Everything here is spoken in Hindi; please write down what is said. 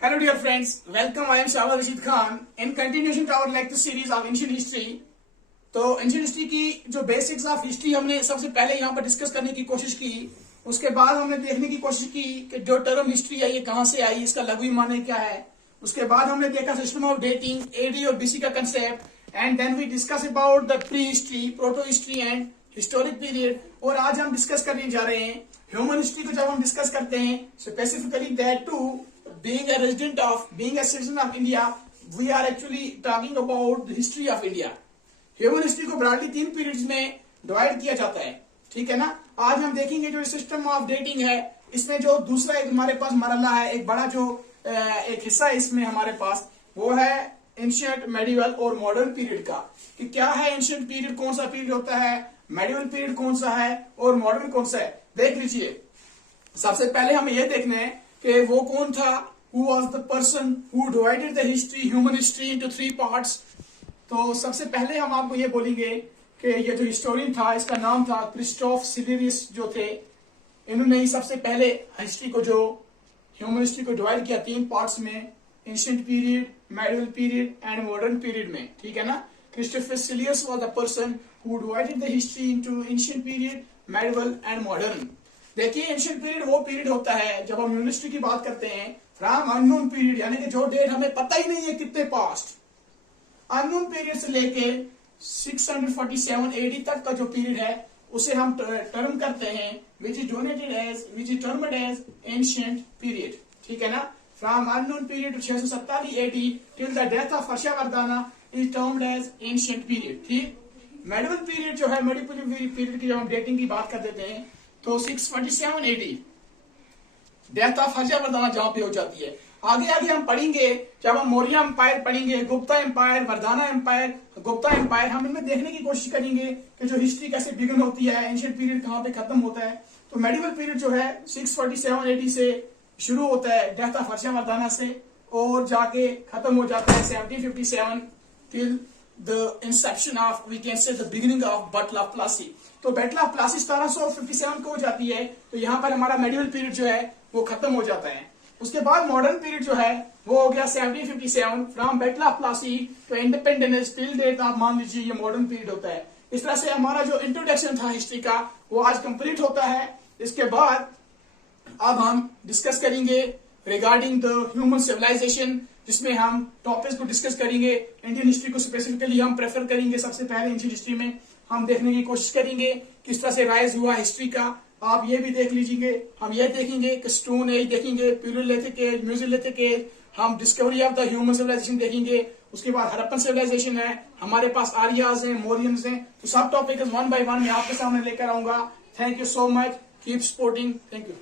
Hello dear friends, welcome. I am Shahbaz Rashid Khan. In continuation to our lecture series of ancient history, तो एंशियंट हिस्ट्री की जो बेसिक्स ऑफ हिस्ट्री हमने सबसे पहले यहाँ पर डिस्कस करने की कोशिश की। उसके बाद हमने देखने की कोशिश की कि जो टर्म हिस्ट्री है ये कहाँ से आई, इसका लघु माने क्या है। उसके बाद हमने देखा सिस्टम ऑफ डेटिंग, एडी और बीसी का concept, and then we discuss about the pre history, proto history and historic period. और आज हम डिस्कस करने जा रहे हैं ह्यूमन हिस्ट्री को। जब हम डिस्कस करते हैं specifically that to being a resident of, being a citizen of India, we are actually talking about the history of India. Human history को ब्रॉडली 3 पीरियड्स में डिवाइड किया जाता है, ठीक है ना। आज हम देखेंगे जो सिस्टम ऑफ डेटिंग है, इसमें जो दूसरा एक हमारे पास मरहला है, एक बड़ा जो एक हिस्सा है इसमें हमारे पास, वो है एंशिएंट, मेडिवल और मॉडर्न पीरियड का। कि क्या है एंशिएंट पीरियड, कौन सा पीरियड होता है, मेडिवल पीरियड कौन सा है और मॉडर्न कौन सा है। देख लीजिए, सबसे पहले हमें यह देखना है कि वो कौन था, who was the person who divided the history, human history into 3 parts। तो सबसे पहले हम आपको ये बोलेंगे कि ये जो हिस्टोरियन था इसका नाम था क्रिस्टोफ सिलेरियस जो थे। इन्होंने ही सबसे पहले हिस्ट्री को, जो ह्यूमन हिस्ट्री को डिवाइड किया 3 पार्ट्स में, ancient period, medieval period and modern period में, ठीक है ना। Christopher Cellarius was the person who divided the history into ancient period, medieval and modern. देखिए, एंशिएंट पीरियड वो पीरियड होता है जब हम ह्यूमन हिस्ट्री की बात करते हैं फ्रॉम अननोन पीरियड, यानी कि जो डेट हमें पता ही नहीं है कितने पास्ट, अननोन पीरियड से लेके 647 एडी तक का जो पीरियड है उसे हम टर्म करते हैं which is termed as ancient period, ठीक है ना। From unknown period 647 AD till the death of Harshavardhana is termed as ancient period, ठीक। मेडिवल पीरियड जो है, मेडिवल पीरियड की जब हम डेटिंग की बात कर देते हैं तो 647 एडी डेथ ऑफ हर्षवर्धन जहां पे हो जाती है। आगे आगे हम पढ़ेंगे, जब हम मौर्य एम्पायर पढ़ेंगे, Gupta empire, Vardhana empire, Gupta empire, हम इनमें देखने की कोशिश करेंगे कि जो हिस्ट्री कैसे बिगिन होती है, एंशिएंट पीरियड कहां पे खत्म होता है। तो मेडिवल पीरियड जो है 647 एडी से शुरू होता है डेथ ऑफ हर्षवर्धन से, और जाके खत्म हो जाता है 1757 till the inception of, we can say the beginning of battle of Plassey. तो बैटल ऑफ प्लासी 1757 को हो जाती है, तो यहाँ पर हमारा मेडिवल पीरियड जो है वो खत्म हो जाता है। उसके बाद मॉडर्न पीरियड जो है वो हो गया 1757 from battle of Plassey to independence till date of, मान लीजिए ये मॉडर्न पीरियड होता है। इस तरह से हमारा जो इंट्रोडक्शन था हिस्ट्री का वो आज कंप्लीट होता है। इसके बाद अब हम डिस्कस करेंगे रिगार्डिंग द ह्यूमन सिविलाइजेशन, जिसमें हम टॉपिक्स को डिस्कस करेंगे। इंडियन हिस्ट्री को स्पेसिफिकली हम प्रेफर करेंगे। सबसे पहले इंडियन हिस्ट्री में हम देखने की कोशिश करेंगे किस तरह से राइज हुआ हिस्ट्री का। आप ये भी देख लीजिए, हम ये देखेंगे कि स्टोन एज देखेंगे, प्यूरियोलिथिक एज, म्यूजियोलिथिक एज, हम discovery of the human civilization देखेंगे। उसके बाद हड़प्पन सिविलाइजेशन है, हमारे पास आर्याज हैं, मौर्यंस हैं। तो सब टॉपिक 1 by 1 मैं आपके सामने लेकर आऊंगा। Thank you so much, keep supporting, thank you.